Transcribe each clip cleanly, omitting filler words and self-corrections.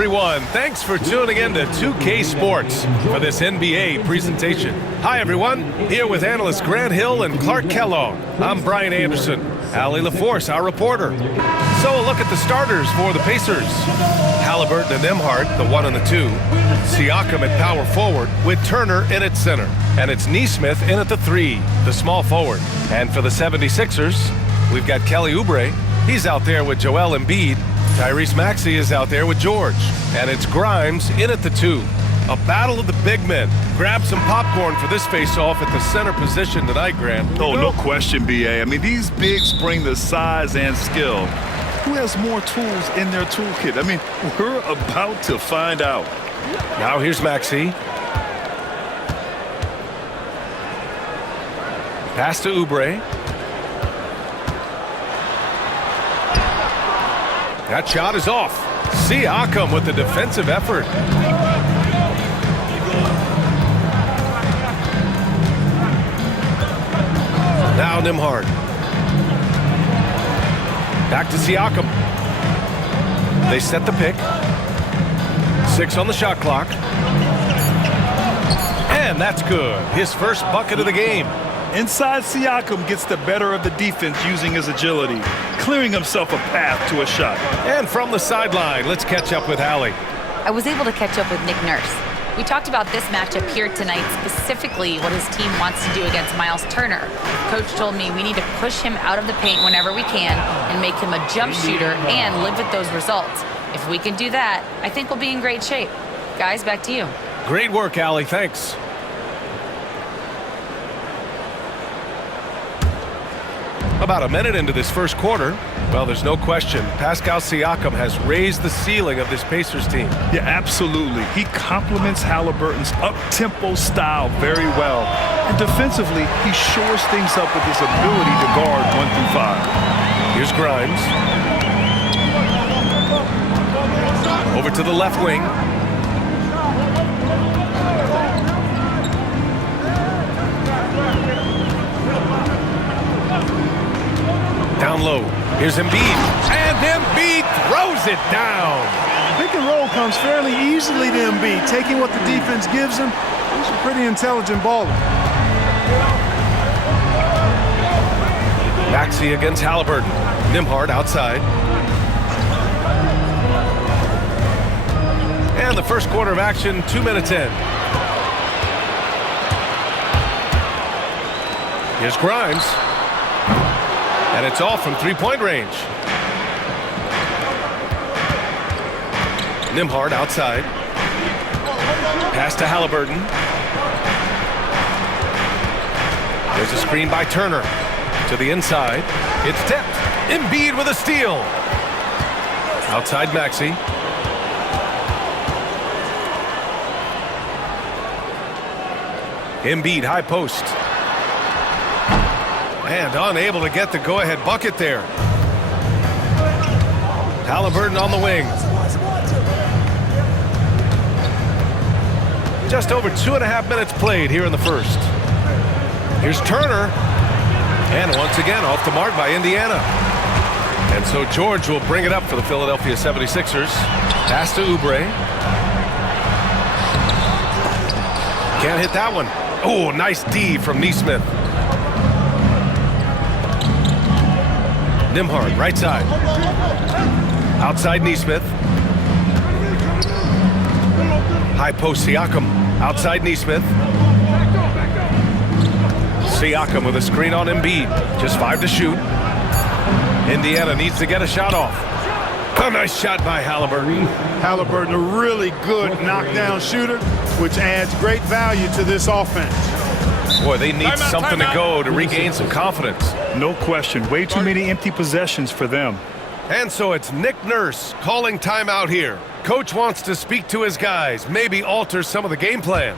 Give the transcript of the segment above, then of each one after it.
everyone. Thanks for tuning in to 2K Sports for this NBA presentation. Hi, everyone. Here with analysts Grant Hill and Clark Kellogg. I'm Brian Anderson. Allie LaForce, our reporter. So a look at the starters for the Pacers. Halliburton and Nembhard, the 1 and the 2. Siakam at power forward with Turner in at center. And it's Nesmith in at the 3, the small forward. And for the 76ers, we've got Kelly Oubre. He's out there with Joel Embiid. Tyrese Maxey is out there with George. And it's Grimes in at the 2. A battle of the big men. Grab some popcorn for this face-off at the center position tonight, Grant. Oh, no question, B.A. I mean, these bigs bring the size and skill. Who has more tools in their toolkit? I mean, we're about to find out. Now here's Maxey. Pass to Oubre. That shot is off. Siakam with the defensive effort. Now Nembhard. Back to Siakam. They set the pick. 6 on the shot clock. And that's good. His first bucket of the game. Inside, Siakam gets the better of the defense using his agility, clearing himself a path to a shot. And from the sideline, let's catch up with Allie. I was able to catch up with Nick Nurse. We talked about this matchup here tonight, specifically what his team wants to do against Miles Turner. Coach told me we need to push him out of the paint whenever we can and make him a jump shooter and live with those results. If we can do that, I think we'll be in great shape. Guys, back to you. Great work, Allie. Thanks. About a minute into this first quarter, well, there's no question, Pascal Siakam has raised the ceiling of this Pacers team. Yeah, absolutely. He complements Halliburton's up-tempo style very well. And defensively, he shores things up with his ability to guard 1 through 5. Here's Grimes. Over to the left wing. Down low. Here's Embiid. And Embiid throws it down. Pick and roll comes fairly easily to Embiid, taking what the defense gives him. He's a pretty intelligent baller. Maxey against Halliburton. Nembhard outside. And the first quarter of action, 2 minutes in. Here's Grimes. And it's off from three-point range. Nembhard outside. Pass to Halliburton. There's a screen by Turner. To the inside. It's tipped. Embiid with a steal. Outside Maxey. Embiid, high post. And unable to get the go-ahead bucket there. Halliburton on the wing. Just over 2.5 minutes played here in the first. Here's Turner. And once again, off the mark by Indiana. And so George will bring it up for the Philadelphia 76ers. Pass to Oubre. Can't hit that one. Oh, nice D from Nesmith. Nembhard, right side. Outside Nesmith. High post Siakam. Outside Nesmith. Siakam with a screen on Embiid. Just 5 to shoot. Indiana needs to get a shot off. A nice shot by Halliburton. Halliburton, a really good knockdown shooter, which adds great value to this offense. Boy, they need something to go to regain some confidence. No question. Way too many empty possessions for them. And so it's Nick Nurse calling timeout here. Coach wants to speak to his guys, maybe alter some of the game plan.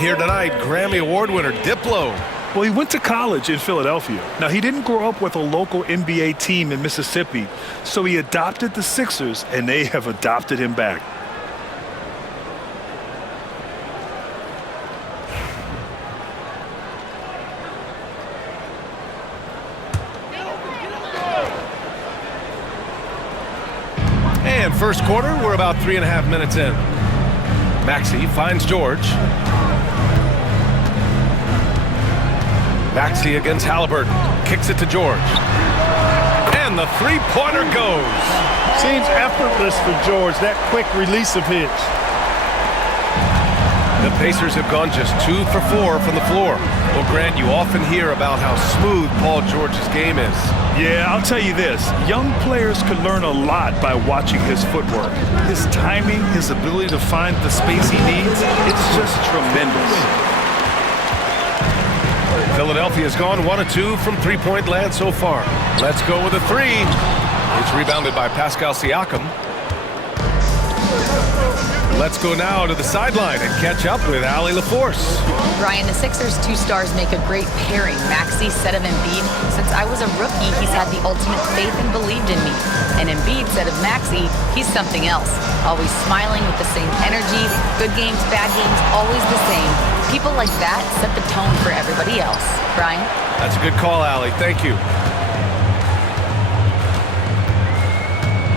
here tonight, Grammy Award winner Diplo. Well, he went to college in Philadelphia. Now, he didn't grow up with a local NBA team in Mississippi, so he adopted the Sixers, and they have adopted him back. And first quarter, we're about 3.5 minutes in. Maxey finds George. Maxey against Halliburton. Kicks it to George. And the three-pointer goes. Seems effortless for George, that quick release of his. The Pacers have gone just 2 for 4 from the floor. Well, Grant, you often hear about how smooth Paul George's game is. Yeah, I'll tell you this. Young players can learn a lot by watching his footwork. His timing, his ability to find the space he needs, it's just tremendous. Philadelphia's gone 1 of 2 from three-point land so far. Let's go with a three. It's rebounded by Pascal Siakam. Let's go now to the sideline and catch up with Allie LaForce. Brian, the Sixers' two stars make a great pairing. Maxey said of Embiid, since I was a rookie, he's had the ultimate faith and believed in me. And Embiid said of Maxey, he's something else. Always smiling with the same energy, good games, bad games, always the same. People like that set the tone for everybody else. Brian? That's a good call, Allie. Thank you.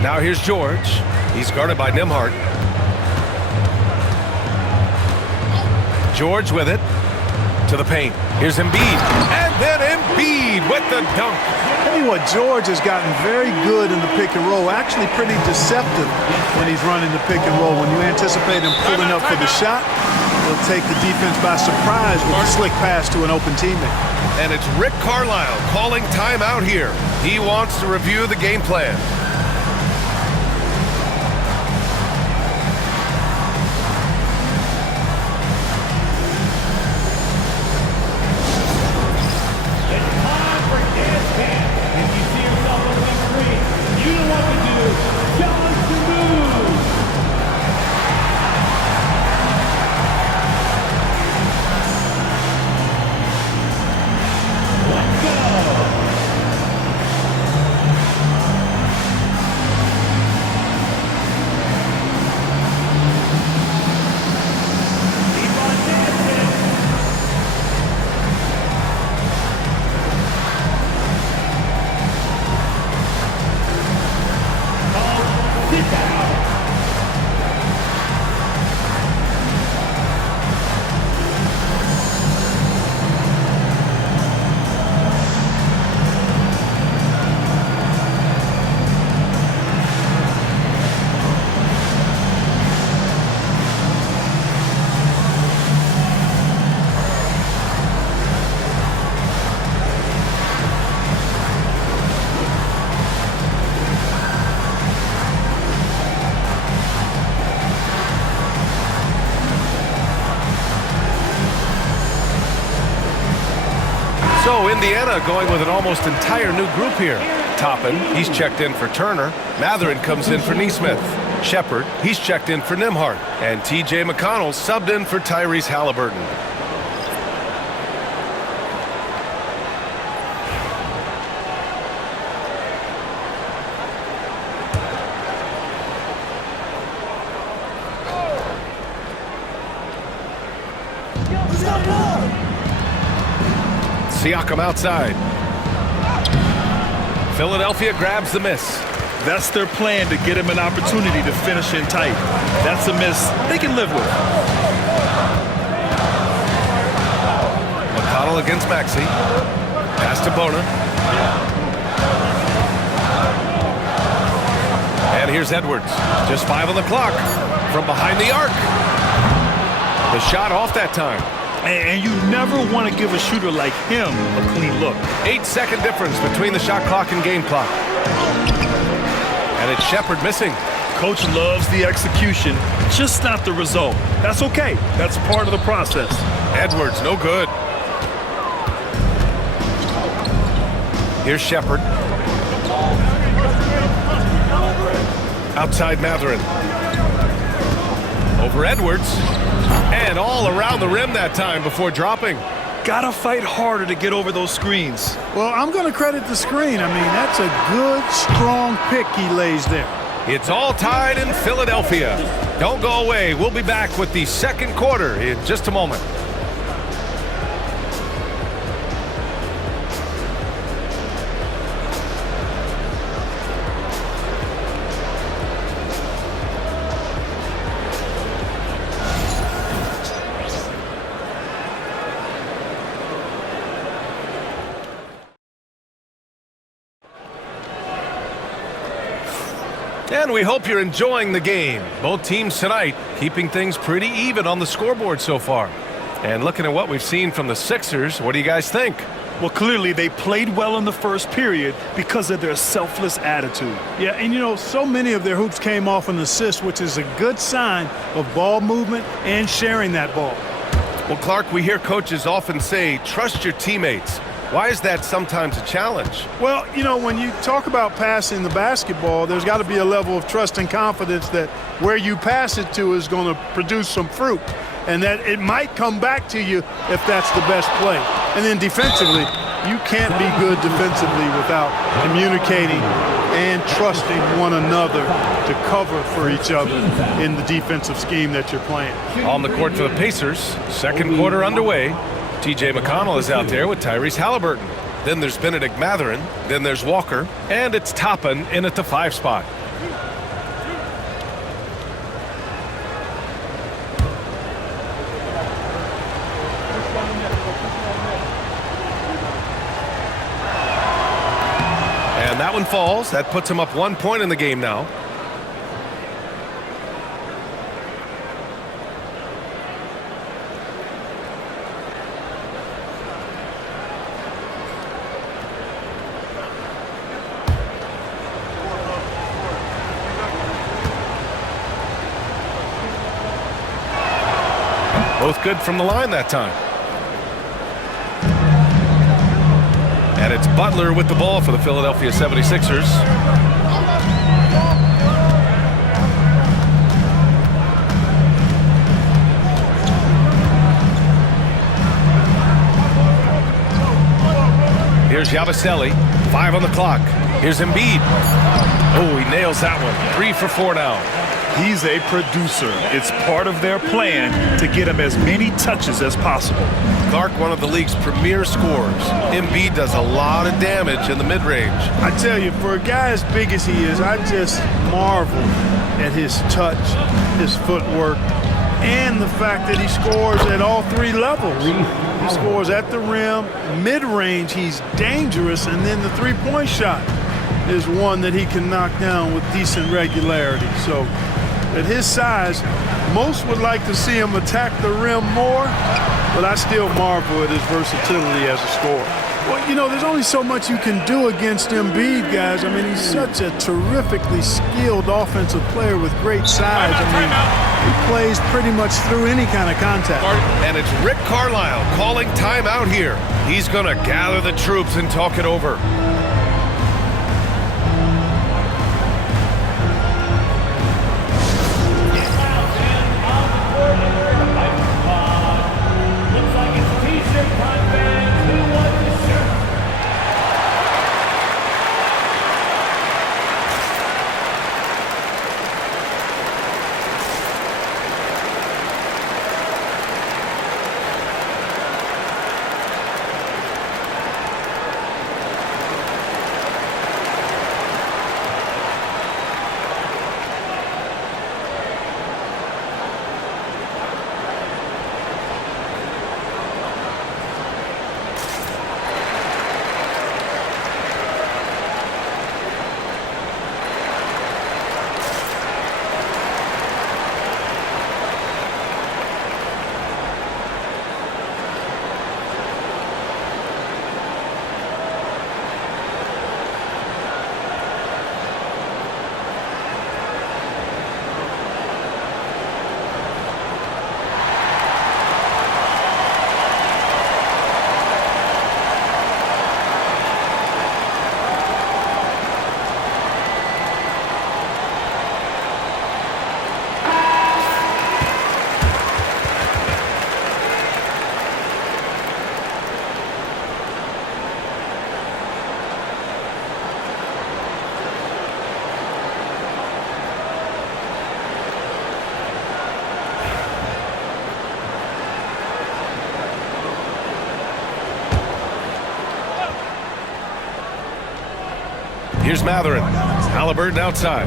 Now here's George. He's guarded by Nembhard. George with it to the paint. Here's Embiid. And then Embiid with the dunk. Tell you what, George has gotten very good in the pick and roll. Actually pretty deceptive when he's running the pick and roll. When you anticipate him pulling up for the shot, he'll take the defense by surprise with a slick pass to an open teammate. And it's Rick Carlisle calling timeout here. He wants to review the game plan. So Indiana going with an almost entire new group here. Toppin, he's checked in for Turner. Matherin comes in for Nesmith. Shepard, he's checked in for Nembhard. And T.J. McConnell subbed in for Tyrese Halliburton. Siakam outside. Philadelphia grabs the miss. That's their plan, to get him an opportunity to finish in tight. That's a miss they can live with. McConnell against Maxey. Pass to Bona. And here's Edwards. Just 5 on the clock. From behind the arc. The shot off that time. And you never want to give a shooter like him a clean look. 8-second difference between the shot clock and game clock. And it's Shepard missing. Coach loves the execution, just not the result. That's okay. That's part of the process. Edwards, no good. Here's Shepard. Outside Matherin. Over Edwards. And all around the rim that time before dropping. Gotta fight harder to get over those screens. Well, I'm going to credit the screen. I mean, that's a good, strong pick he lays there. It's all tied in Philadelphia. Don't go away. We'll be back with the second quarter in just a moment. And we hope you're enjoying the game. Both teams tonight keeping things pretty even on the scoreboard so far. And looking at what we've seen from the Sixers, what do you guys think? Well, clearly they played well in the first period because of their selfless attitude. Yeah, and you know, so many of their hoops came off an assist, which is a good sign of ball movement and sharing that ball. Well, Clark, we hear coaches often say, trust your teammates. Why is that sometimes a challenge? Well, you know, when you talk about passing the basketball, there's got to be a level of trust and confidence that where you pass it to is going to produce some fruit, and that it might come back to you if that's the best play. And then defensively, you can't be good defensively without communicating and trusting one another to cover for each other in the defensive scheme that you're playing. On the court for the Pacers, second quarter underway. T.J. McConnell is out there with Tyrese Halliburton. Then there's Benedict Mathurin. Then there's Walker. And it's Toppin in at the 5 spot. And that one falls. That puts him up 1 point in the game now. Both good from the line that time. And it's Butler with the ball for the Philadelphia 76ers. Here's Yabusele, 5 on the clock. Here's Embiid. Oh, he nails that one. 3 for 4 now. He's a producer. It's part of their plan to get him as many touches as possible. Clark, one of the league's premier scorers. Embiid does a lot of damage in the mid-range. I tell you, for a guy as big as he is, I just marvel at his touch, his footwork, and the fact that he scores at all 3 levels. He scores at the rim, mid-range, he's dangerous, and then the three-point shot is one that he can knock down with decent regularity. So at his size, most would like to see him attack the rim more, but I still marvel at his versatility as a scorer. Well, you know, there's only so much you can do against Embiid, guys. I mean, he's such a terrifically skilled offensive player with great size. I mean, he plays pretty much through any kind of contact. And it's Rick Carlisle calling timeout here. He's going to gather the troops and talk it over. Here's Mathurin. Halliburton outside.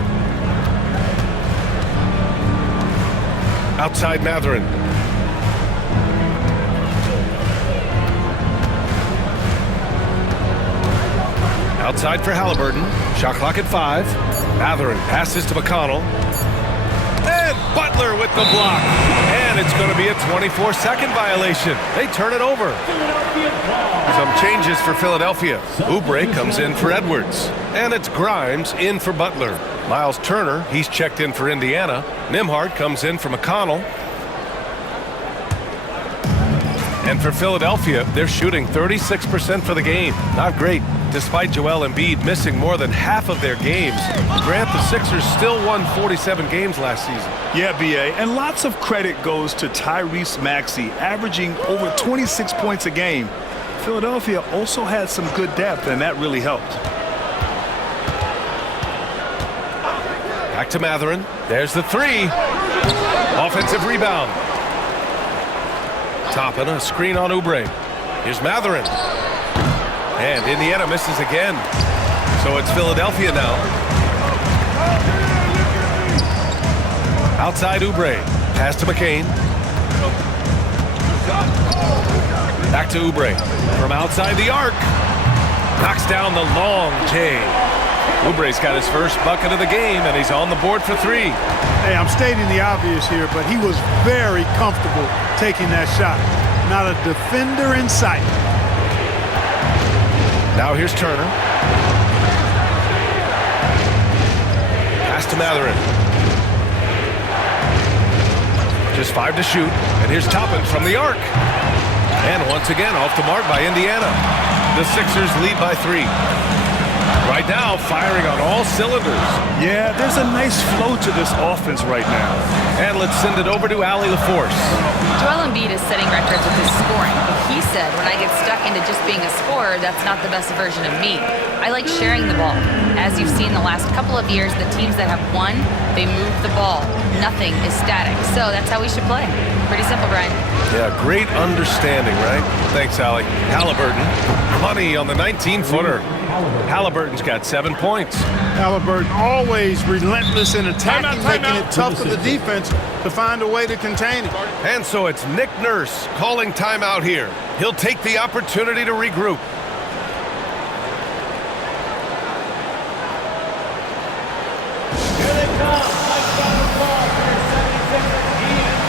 Outside Mathurin. Outside for Halliburton. Shot clock at 5. Mathurin passes to McConnell. And Butler with the block. And it's going to be a 24-second violation. They turn it over. Some changes for Philadelphia. Oubre comes in for Edwards. And it's Grimes in for Butler. Miles Turner, he's checked in for Indiana. Nembhard comes in for McConnell. And for Philadelphia, they're shooting 36% for the game. Not great, despite Joel Embiid missing more than half of their games. Grant, the Sixers still won 47 games last season. Yeah, B.A., and lots of credit goes to Tyrese Maxey, averaging over 26 points a game. Philadelphia also had some good depth, and that really helped. Back to Mathurin. There's the 3. Offensive rebound. Toppin, a screen on Oubre. Here's Mathurin. And Indiana misses again. So it's Philadelphia now. Outside Oubre. Pass to McCain. Back to Oubre. From outside the arc. Knocks down the long J. Oubre's got his first bucket of the game, and he's on the board for 3. Hey, I'm stating the obvious here, but he was very comfortable taking that shot. Not a defender in sight. Now here's Turner. Pass to Mathurin. Just 5 to shoot. And here's Toppin from the arc. And once again, off the mark by Indiana. The Sixers lead by 3. Right now, firing on all cylinders. Yeah, there's a nice flow to this offense right now. And let's send it over to Ali LaForce. Joel Embiid is setting records with his scoring, but he said, when I get stuck into just being a scorer, that's not the best version of me. I like sharing the ball. As you've seen the last couple of years, the teams that have won, they move the ball. Nothing is static. So that's how we should play. Pretty simple, Brian. Yeah, great understanding, right? Thanks, Ali. Halliburton, money on the 19-footer. Halliburton's got 7 points. Halliburton always relentless in attacking, making it tough for the defense to find a way to contain it. And so it's Nick Nurse calling timeout here. He'll take the opportunity to regroup. Here they come. Mike down the ball for your 76ers ENT.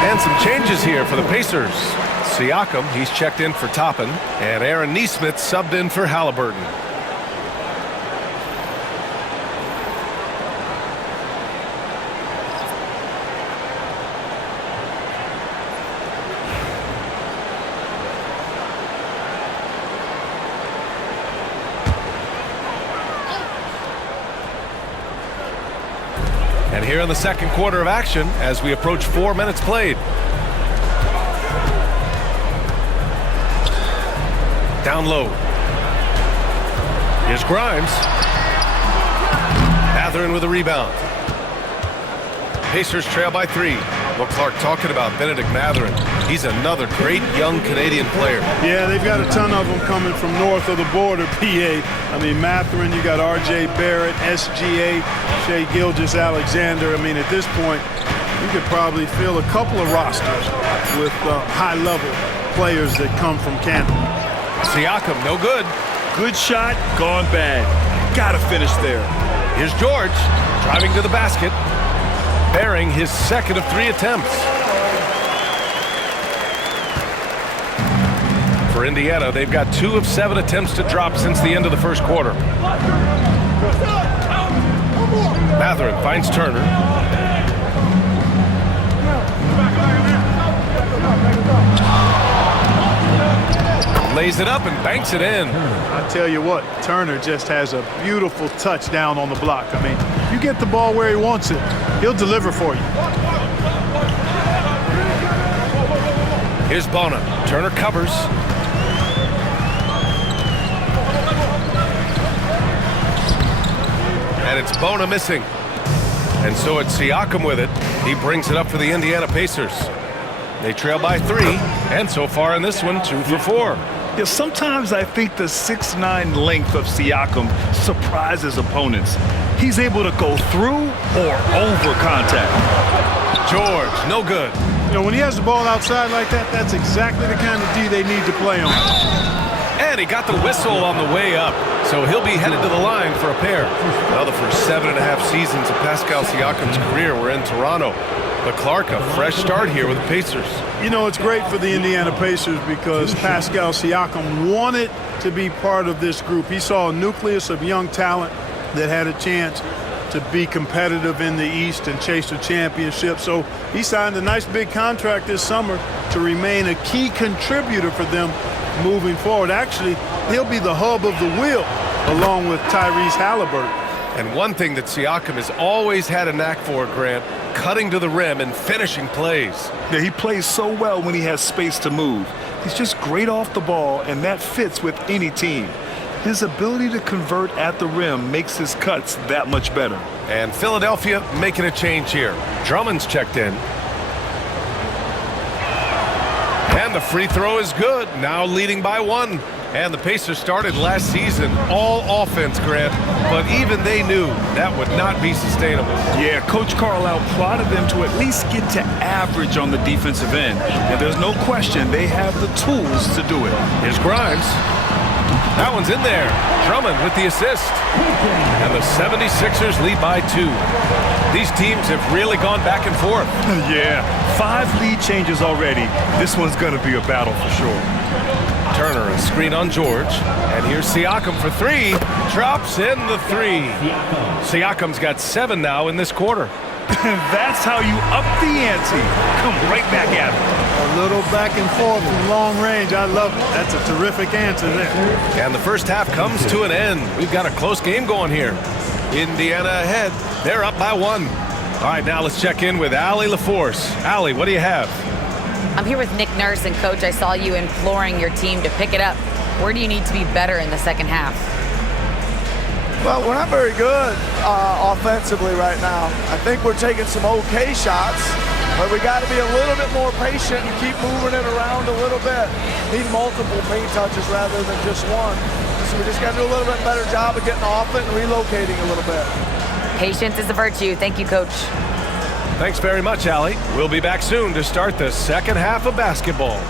And some changes here for the Pacers. Siakam, he's checked in for Toppin, and Aaron Nesmith subbed in for Halliburton. And here in the second quarter of action, as we approach 4 minutes played. Down low. Here's Grimes. Mathurin with a rebound. Pacers trail by 3. Well, Clark, talking about Benedict Mathurin, he's another great young Canadian player. Yeah, they've got a ton of them coming from north of the border, PA. I mean, Mathurin, you got R.J. Barrett, SGA, Shea Gilgeous-Alexander. I mean, at this point, you could probably fill a couple of rosters with high-level players that come from Canada. Siakam, no good. Good shot, gone bad. Gotta finish there. Here's George, driving to the basket, bearing his second of 3 attempts. For Indiana, they've got 2 of 7 attempts to drop since the end of the first quarter. Mathurin finds Turner. Lays it up and banks it in. I tell you what, Turner just has a beautiful touchdown on the block. I mean, you get the ball where he wants it, he'll deliver for you. Here's Bona. Turner covers. And it's Bona missing. And so it's Siakam with it. He brings it up for the Indiana Pacers. They trail by 3, and so far in this one, 2 for 4. Yeah, sometimes I think the 6'9" length of Siakam surprises opponents. He's able to go through or over contact. George, no good. You know, when he has the ball outside like that, that's exactly the kind of D they need to play on. And he got the whistle on the way up, so he'll be headed to the line for a pair. Now the first 7.5 seasons of Pascal Siakam's career were in Toronto. But Clark, a fresh start here with the Pacers. You know, it's great for the Indiana Pacers because Pascal Siakam wanted to be part of this group. He saw a nucleus of young talent that had a chance to be competitive in the East and chase a championship. So he signed a nice big contract this summer to remain a key contributor for them moving forward. Actually, he'll be the hub of the wheel along with Tyrese Halliburton. And one thing that Siakam has always had a knack for, Grant, cutting to the rim and finishing plays. Yeah, he plays so well when he has space to move. He's just great off the ball, and that fits with any team. His ability to convert at the rim makes his cuts that much better. And Philadelphia making a change here. Drummond's checked in. And the free throw is good, now leading by 1. And the Pacers started last season all offense, Grant, but even they knew that would not be sustainable. Yeah, Coach Carlisle plotted them to at least get to average on the defensive end. And there's no question they have the tools to do it. Here's Grimes. That one's in there. Drummond with the assist. And the 76ers lead by 2. These teams have really gone back and forth. Yeah, 5 lead changes already. This one's going to be a battle for sure. Turner, a screen on George. And here's Siakam for 3. Drops in the 3. Siakam's got 7 now in this quarter. That's how you up the ante. Come right back at it. A little back and forth from long range. I love it. That's a terrific answer there. And the first half comes to an end. We've got a close game going here. Indiana ahead. They're up by 1. All right, now let's check in with Allie LaForce. Allie, what do you have? I'm here with Nick Nurse, and Coach, I saw you imploring your team to pick it up. Where do you need to be better in the second half? Well, we're not very good offensively right now. I think we're taking some okay shots, but we got to be a little bit more patient and keep moving it around a little bit. Need multiple paint touches rather than just one. So we just got to do a little bit better job of getting off it and relocating a little bit. Patience is a virtue. Thank you, Coach. Thanks very much, Allie. We'll be back soon to start the second half of basketball.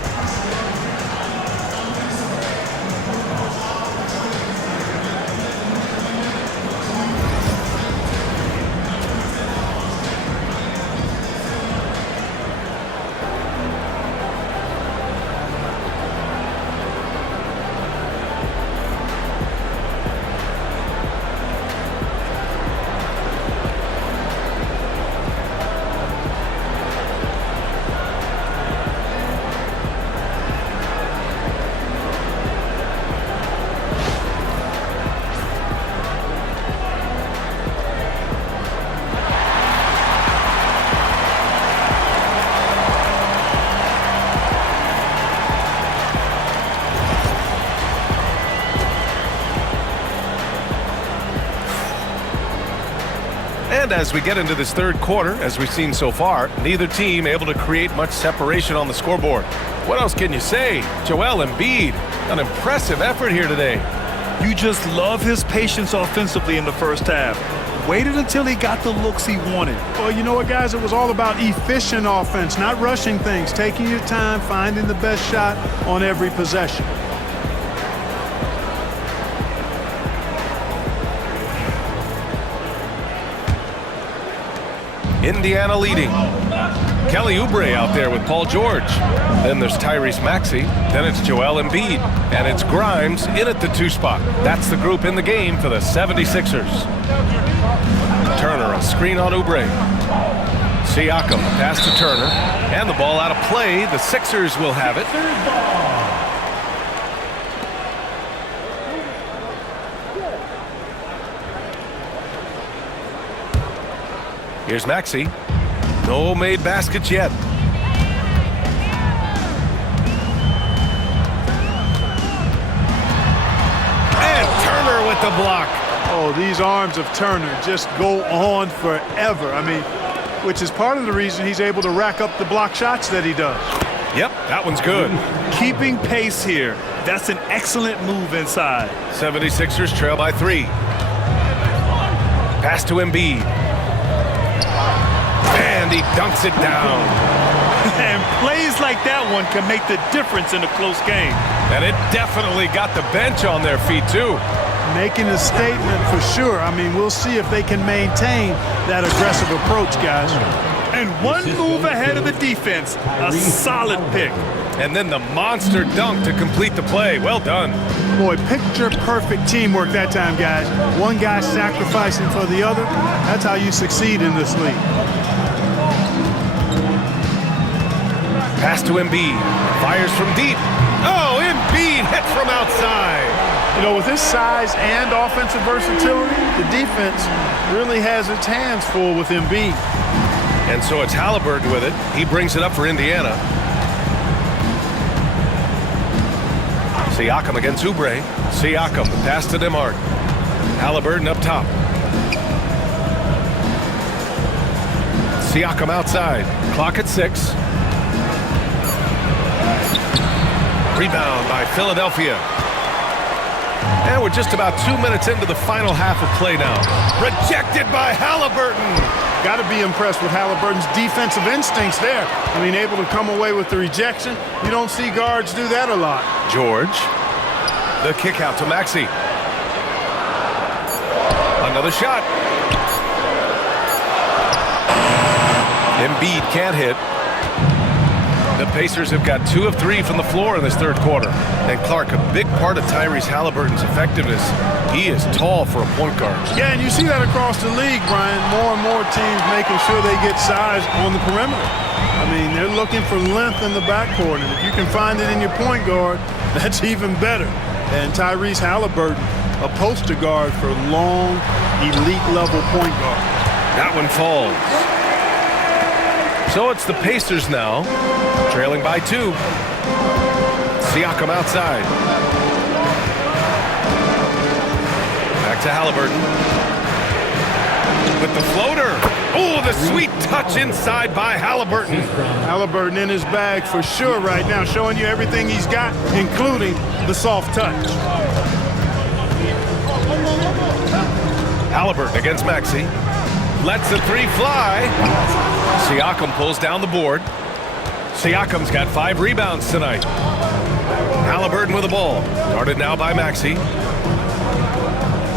And as we get into this third quarter, as we've seen so far, neither team able to create much separation on the scoreboard. What else can you say? Joel Embiid, an impressive effort here today. You just love his patience offensively in the first half. Waited until he got the looks he wanted. Well, you know what, guys? It was all about efficient offense, not rushing things, taking your time, finding the best shot on every possession. Indiana leading. Kelly Oubre out there with Paul George. Then there's Tyrese Maxey. Then it's Joel Embiid. And it's Grimes in at the 2 spot. That's the group in the game for the 76ers. Turner, a screen on Oubre. Siakam, pass to Turner. And the ball out of play. The Sixers will have it. Here's Maxey. No made baskets yet. And Turner with the block. Oh, these arms of Turner just go on forever. I mean, which is part of the reason he's able to rack up the block shots that he does. Yep, that one's good. Keeping pace here. That's an excellent move inside. 76ers trail by 3. Pass to Embiid. And he dunks it down. And plays like that one can make the difference in a close game. And it definitely got the bench on their feet, too. Making a statement for sure. I mean, we'll see if they can maintain that aggressive approach, guys. And one move ahead of the defense. A solid pick. And then the monster dunk to complete the play. Well done. Boy, picture-perfect teamwork that time, guys. One guy sacrificing for the other. That's how you succeed in this league. Pass to Embiid. Fires from deep. Oh, Embiid hit from outside. You know, with his size and offensive versatility, the defense really has its hands full with Embiid. And so it's Halliburton with it. He brings it up for Indiana. Siakam against Oubre. Siakam, pass to Demart. Halliburton up top. Siakam outside. Clock at 6. Rebound by Philadelphia. And we're just about 2 minutes into the final half of play now. Rejected by Halliburton. Got to be impressed with Halliburton's defensive instincts there. I mean, able to come away with the rejection. You don't see guards do that a lot. George. The kick out to Maxey. Another shot. Embiid can't hit. The Pacers have got 2 of 3 from the floor in this third quarter. And Clark, a big part of Tyrese Halliburton's effectiveness. He is tall for a point guard. Yeah, and you see that across the league, Brian. More and more teams making sure they get size on the perimeter. I mean, they're looking for length in the backcourt, and if you can find it in your point guard, that's even better. And Tyrese Halliburton, a poster guard for long, elite-level point guards. That one falls. So it's the Pacers now, trailing by 2. Siakam outside. Back to Halliburton. With the floater. Oh, the sweet touch inside by Halliburton. Halliburton in his bag for sure right now, showing you everything he's got, including the soft touch. Halliburton against Maxey. Lets the 3 fly. Siakam pulls down the board. Siakam's got 5 rebounds tonight. Halliburton with the ball. Guarded now by Maxey.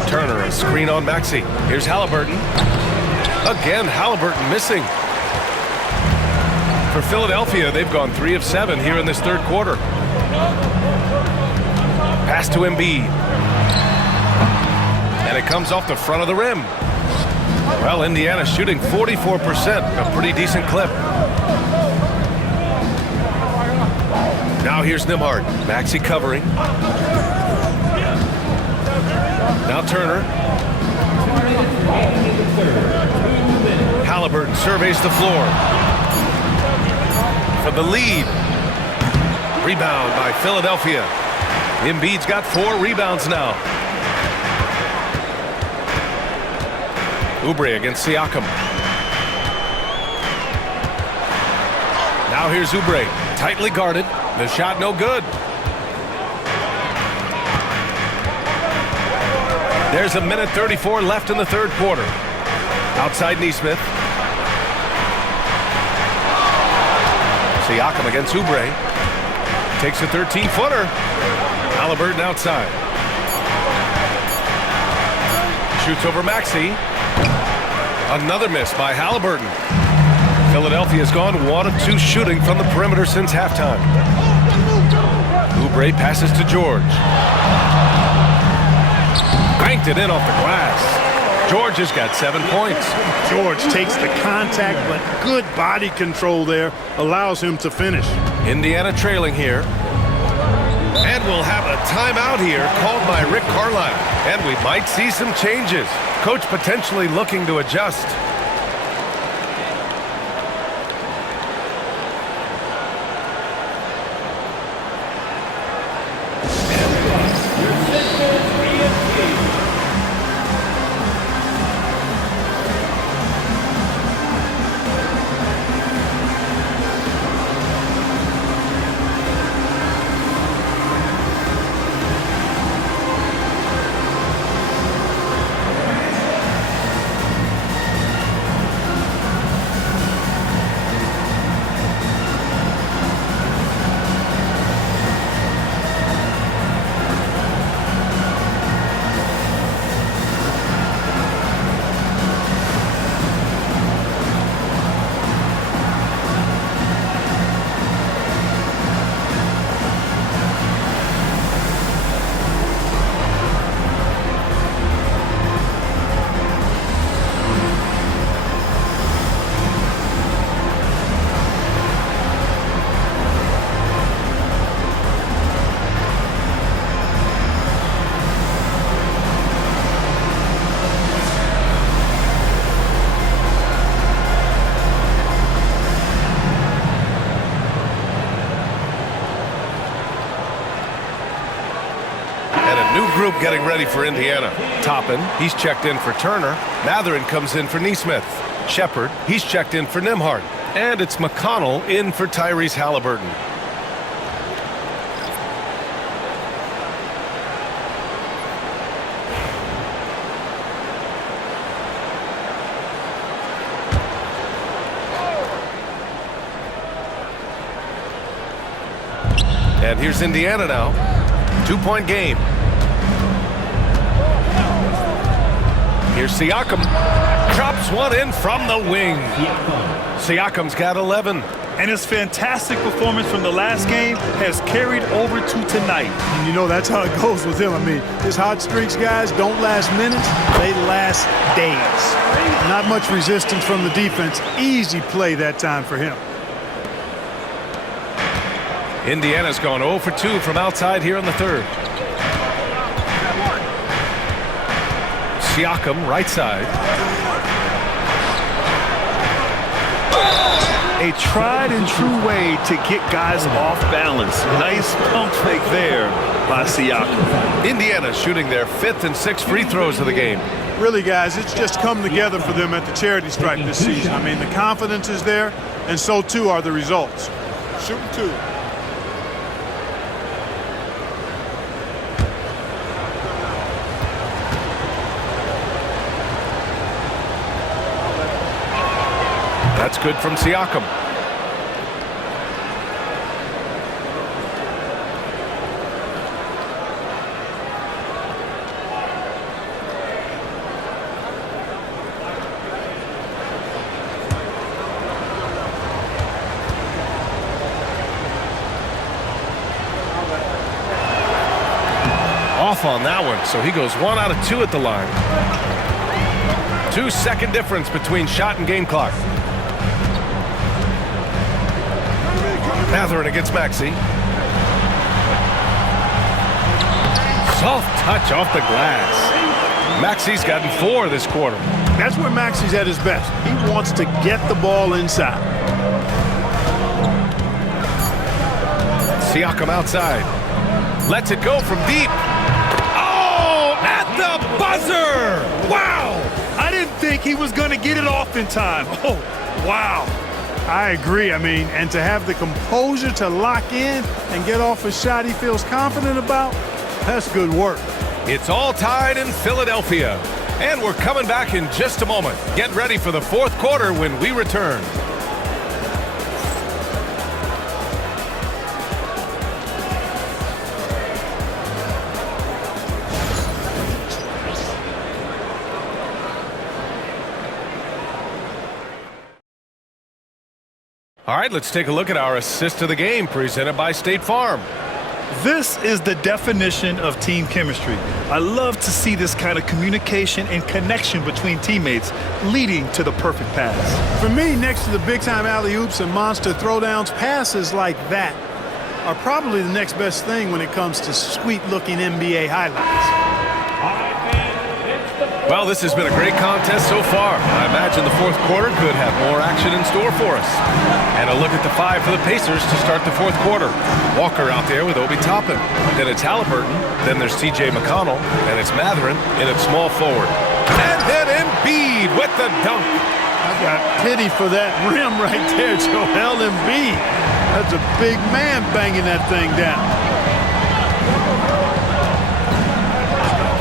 Turner, a screen on Maxey. Here's Halliburton. Again, Halliburton missing. For Philadelphia, they've gone 3 of 7 here in this third quarter. Pass to Embiid. And it comes off the front of the rim. Well, Indiana shooting 44%, a pretty decent clip. Now here's Nembhard. Maxey covering. Now Turner. Halliburton surveys the floor. For the lead. Rebound by Philadelphia. Embiid's got 4 rebounds now. Oubre against Siakam. Now here's Oubre, tightly guarded. The shot no good. There's 1:34 left in the third quarter. Outside Nesmith. Siakam against Oubre. Takes a 13-footer. Halliburton outside. Shoots over Maxey. Another miss by Halliburton. Philadelphia's gone 1 of 2 shooting from the perimeter since halftime. Oubre passes to George. Banked it in off the glass. George has got 7 points. George takes the contact, but good body control there allows him to finish. Indiana trailing here. And we'll have a timeout here called by Rick Carlisle. And we might see some changes. Coach potentially looking to adjust. Group getting ready for Indiana. Toppin, he's checked in for Turner. Matherin comes in for Nesmith. Shepard, he's checked in for Nembhard. And it's McConnell in for Tyrese Halliburton. And here's Indiana now. 2-point game. Here's Siakam. Chops one in from the wing. Siakam's got 11. And his fantastic performance from the last game has carried over to tonight. And you know that's how it goes with him. I mean, his hot streaks, guys, don't last minutes. They last days. Not much resistance from the defense. Easy play that time for him. Indiana's gone 0 for 2 from outside here in the third. Siakam, right side. A tried and true way to get guys off balance. Nice pump fake there by Siakam. Indiana shooting their 5th and 6th free throws of the game. Really, guys, it's just come together for them at the charity stripe this season. I mean, the confidence is there, and so too are the results. Shooting 2. That's good from Siakam. Off on that one, so he goes 1 out of 2 at the line. 2-second difference between shot and game clock. Matherin against Maxey. Soft touch off the glass. Maxey's gotten 4 this quarter. That's where Maxey's at his best. He wants to get the ball inside. Siakam outside. Lets it go from deep. Oh, at the buzzer! Wow! I didn't think like he was going to get it off in time. Oh, wow. I agree. I mean, and to have the composure to lock in and get off a shot he feels confident about, that's good work. It's all tied in Philadelphia. And we're coming back in just a moment. Get ready for the fourth quarter when we return. All right, let's take a look at our assist of the game presented by State Farm. This is the definition of team chemistry. I love to see this kind of communication and connection between teammates leading to the perfect pass. For me, next to the big-time alley-oops and monster throwdowns, passes like that are probably the next best thing when it comes to sweet-looking NBA highlights. Well, this has been a great contest so far. I imagine the fourth quarter could have more action in store for us. And a look at the five for the Pacers to start the fourth quarter. Walker out there with Obi Toppin. Then it's Halliburton. Then there's T.J. McConnell. And it's Matherin in at small forward. And then Embiid with the dunk. I got pity for that rim right there, Joel Embiid. That's a big man banging that thing down.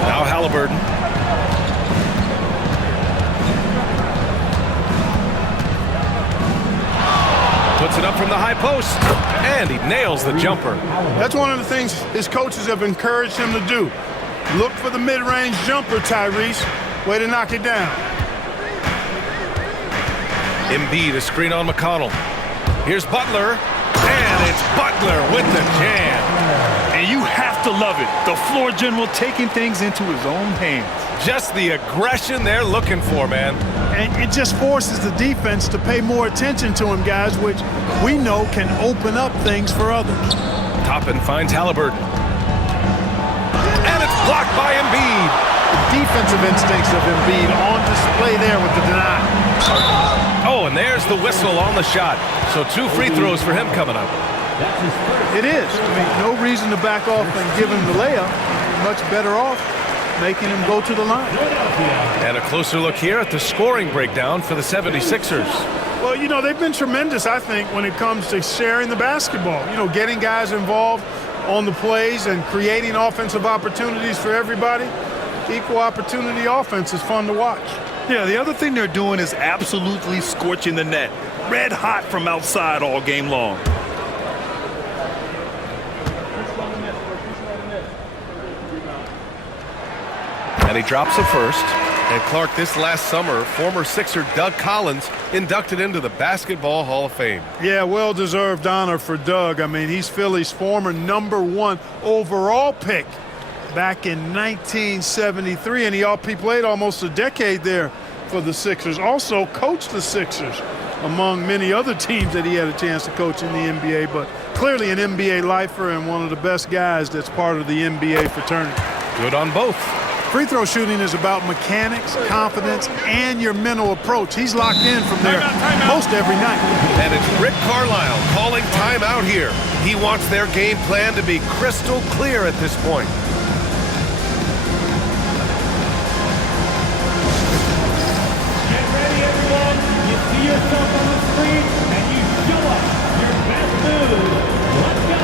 Now Halliburton. Puts it up from the high post, and he nails the jumper. That's one of the things his coaches have encouraged him to do. Look for the mid-range jumper, Tyrese. Way to knock it down. Embiid, a screen on McConnell. Here's Butler, and it's Butler with the jam. And you have to love it. The floor general taking things into his own hands. Just the aggression they're looking for, man. And it just forces the defense to pay more attention to him, guys, which we know can open up things for others. Toppin finds Halliburton. And it's blocked by Embiid. The defensive instincts of Embiid on display there with the deny. Oh, and there's the whistle on the shot. So 2 free throws for him coming up. It is. I mean, no reason to back off and give him the layup. Much better off making him go to the line. And a closer look here at the scoring breakdown for the 76ers. Well, you know, they've been tremendous, I think, when it comes to sharing the basketball. You know, getting guys involved on the plays and creating offensive opportunities for everybody. Equal opportunity offense is fun to watch. Yeah, the other thing they're doing is absolutely scorching the net. Red hot from outside all game long. And he drops a first. And Clark, this last summer, former Sixer Doug Collins inducted into the Basketball Hall of Fame. Yeah, well-deserved honor for Doug. I mean, he's Philly's former #1 overall pick back in 1973, and he played almost a decade there for the Sixers. Also coached the Sixers, among many other teams that he had a chance to coach in the NBA, but clearly an NBA lifer and one of the best guys that's part of the NBA fraternity. Good on both. Free throw shooting is about mechanics, confidence, and your mental approach. He's locked in from there most every night. And it's Rick Carlisle calling timeout here. He wants their game plan to be crystal clear at this point. Get ready, everyone. You see yourself on the screen, and you show us your best move. Let's go.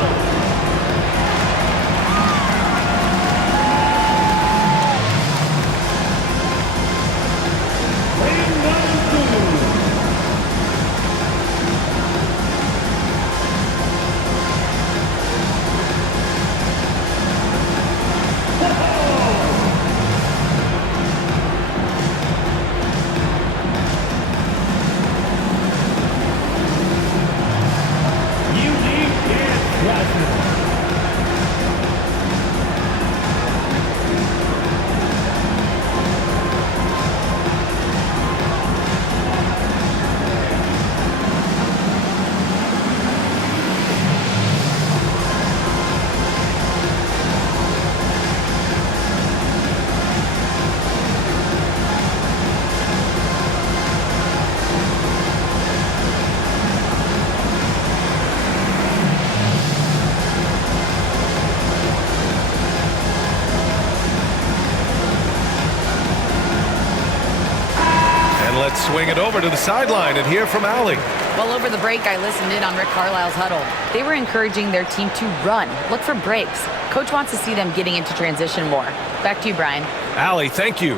And let's swing it over to the sideline and hear from Allie. Well, over the break, I listened in on Rick Carlisle's huddle. They were encouraging their team to run, look for breaks. Coach wants to see them getting into transition more. Back to you, Brian. Allie, thank you.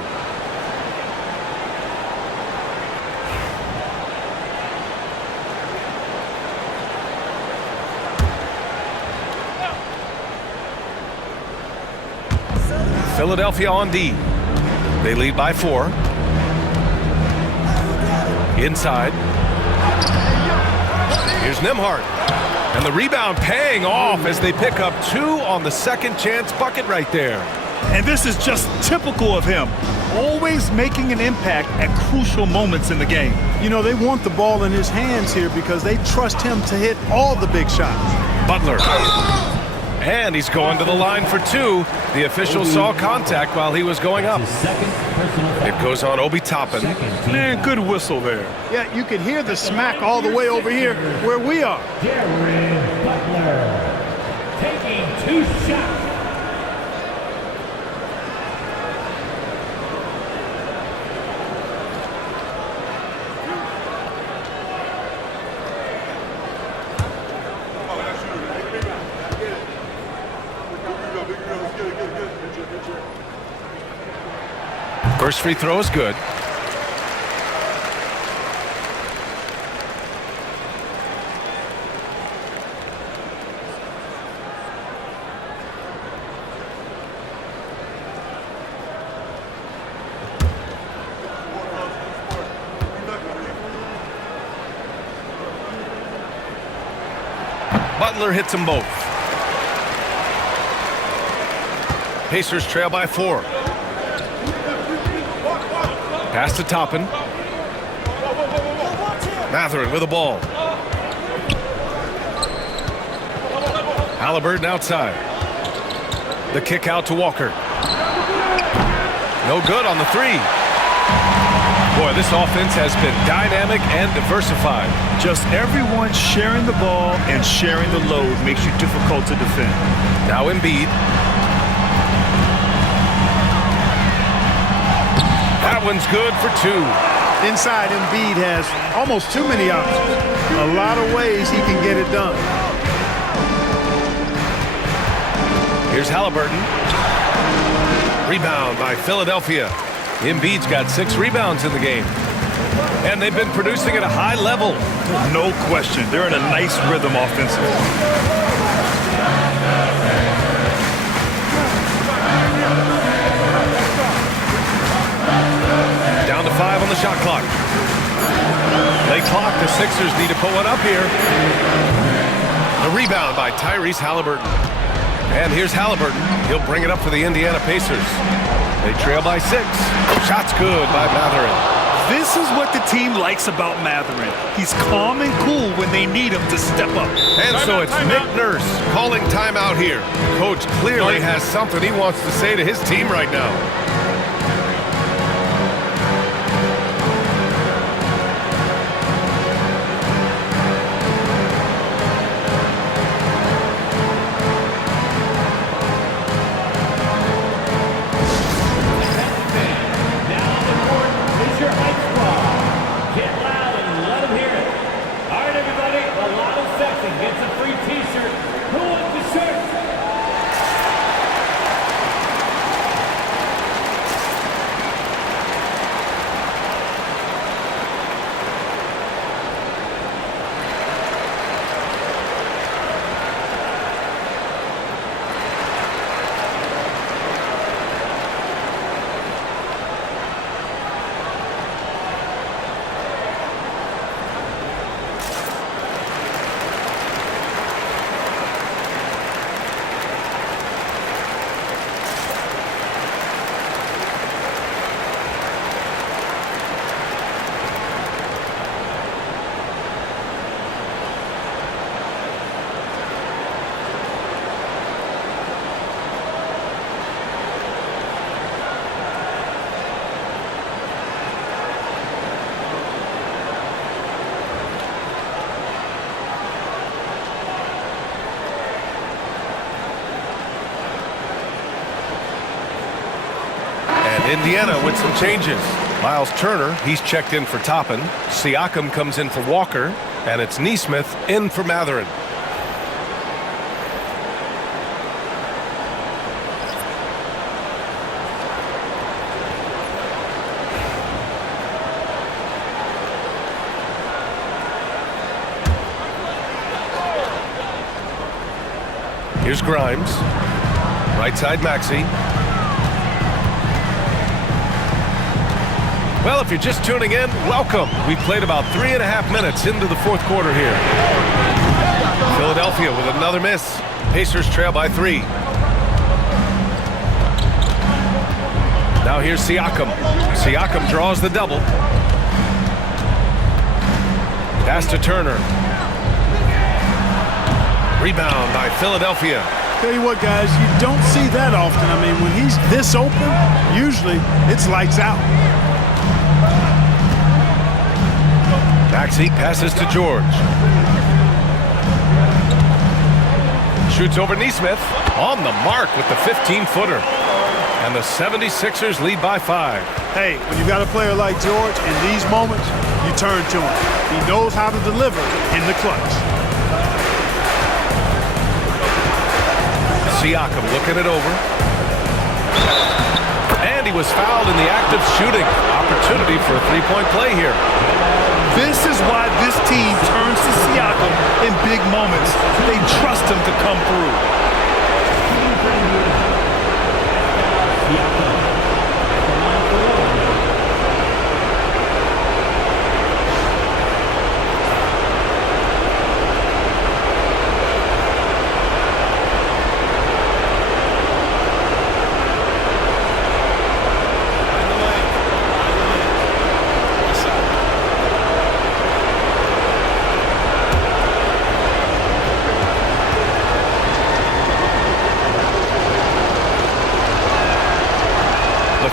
Philadelphia on D. They lead by 4. Inside. Here's Nembhard. And the rebound paying off as they pick up 2 on the second chance bucket right there. And this is just typical of him. Always making an impact at crucial moments in the game. You know, they want the ball in his hands here because they trust him to hit all the big shots. Butler. And he's going to the line for 2. The official saw contact while he was going up. It goes on Obi Toppin. Man, good whistle there. Yeah, you can hear the smack all the way over here where we are. Jared Butler taking 2 shots. First free throw is good. Butler hits them both. Pacers trail by 4. Pass to Toppin. Matherin with the ball. Halliburton outside. The kick out to Walker. No good on the 3. Boy, this offense has been dynamic and diversified. Just everyone sharing the ball and sharing the load makes you difficult to defend. Now Embiid. That one's good for 2. Inside, Embiid has almost too many options. A lot of ways he can get it done. Here's Halliburton. Rebound by Philadelphia. Embiid's got 6 rebounds in the game. And they've been producing at a high level. No question. They're in a nice rhythm offensively. Down to 5 on the shot clock. Late clock. The Sixers need to put one up here. The rebound by Tyrese Halliburton. And here's Halliburton. He'll bring it up for the Indiana Pacers. They trail by 6. Shot's good by Matherin. This is what the team likes about Matherin. He's calm and cool when they need him to step up. And so it's Nick Nurse calling timeout here. Coach clearly has something he wants to say to his team right now. Indiana with some changes. Miles Turner, he's checked in for Toppin. Siakam comes in for Walker. And it's Neesmith in for Matherin. Here's Grimes. Right side Maxey. Well, if you're just tuning in, welcome. We've played about 3.5 minutes into the fourth quarter here. Philadelphia with another miss. Pacers trail by 3. Now here's Siakam. Siakam draws the double. Pass to Turner. Rebound by Philadelphia. Tell you what, guys, you don't see that often. I mean, when he's this open, usually it's lights out. Maxey passes to George. Shoots over Neesmith. On the mark with the 15-footer. And the 76ers lead by 5. Hey, when you got a player like George, in these moments, you turn to him. He knows how to deliver in the clutch. Siakam looking it over. And he was fouled in the act of shooting. Opportunity for a three-point play here. This is why this team turns to Siakam in big moments. They trust him to come through.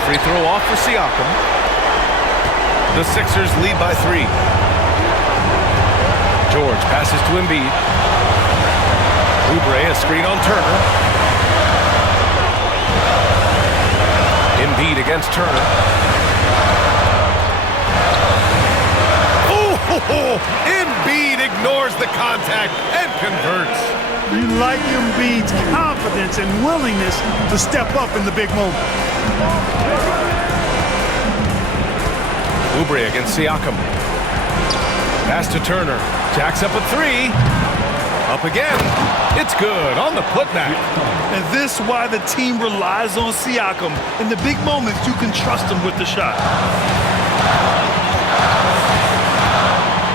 Free throw off for Siakam. The Sixers lead by 3. George passes to Embiid. Oubre, a screen on Turner. Embiid against Turner. Oh, Embiid ignores the contact and converts. You like Embiid's confidence and willingness to step up in the big moment. Oubre against Siakam. Pass to Turner. Jacks up a 3. Up again. It's good on the putback. And this is why the team relies on Siakam. In the big moments, you can trust him with the shot.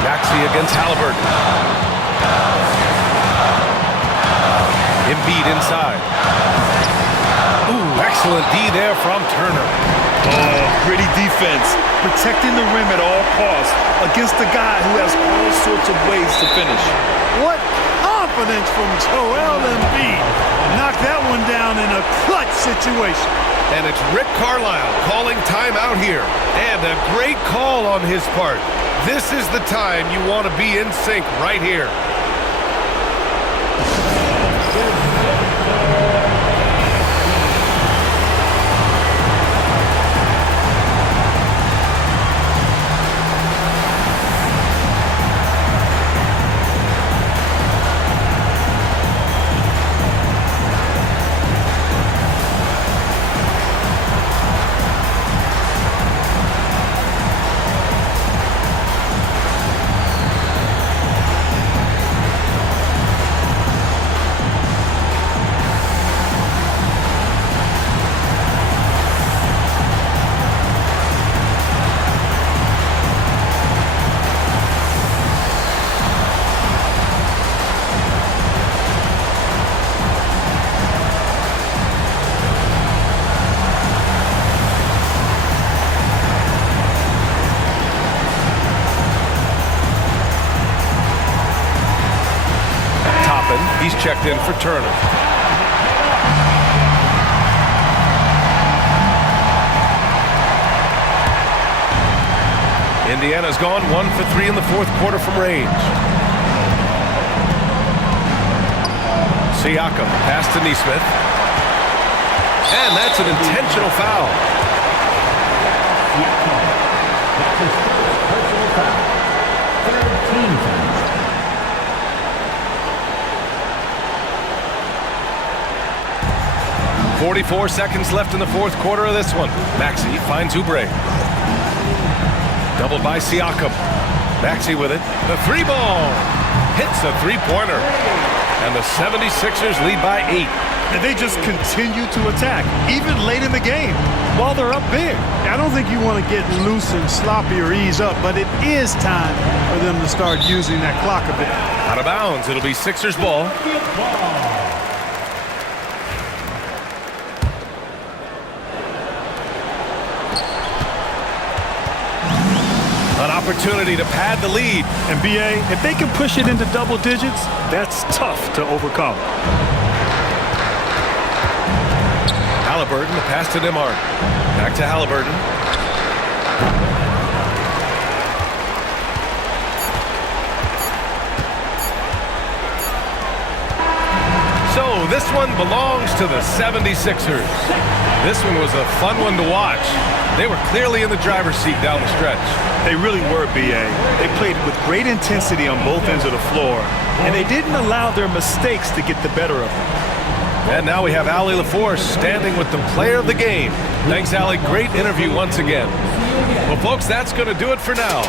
Maxey against Halliburton. Embiid inside. Ooh, excellent D there from Turner. Oh, gritty defense. Protecting the rim at all costs against a guy who has all sorts of ways to finish. What confidence from Joel Embiid. Knock that one down in a clutch situation. And it's Rick Carlisle calling timeout here. And a great call on his part. This is the time you want to be in sync right here. He's checked in for Turner. Indiana's gone 1 for 3 in the fourth quarter from range. Siakam, pass to Neesmith. And that's an intentional foul. 24 seconds left in the fourth quarter of this one. Maxey finds Oubre. Doubled by Siakam. Maxey with it. The three ball. Hits the three-pointer. And the 76ers lead by 8. And they just continue to attack, even late in the game, while they're up big. I don't think you want to get loose and sloppy or ease up, but it is time for them to start using that clock a bit. Out of bounds. It'll be Sixers ball. An opportunity to pad the lead. And BA, if they can push it into double digits, that's tough to overcome. Halliburton, the pass to Demar. Back to Halliburton. So this one belongs to the 76ers. This one was a fun one to watch. They were clearly in the driver's seat down the stretch. They really were, BA. They played with great intensity on both ends of the floor, and they didn't allow their mistakes to get the better of them. And now we have Allie LaForce standing with the player of the game. Thanks, Allie. Great interview once again. Well, folks, that's going to do it for now.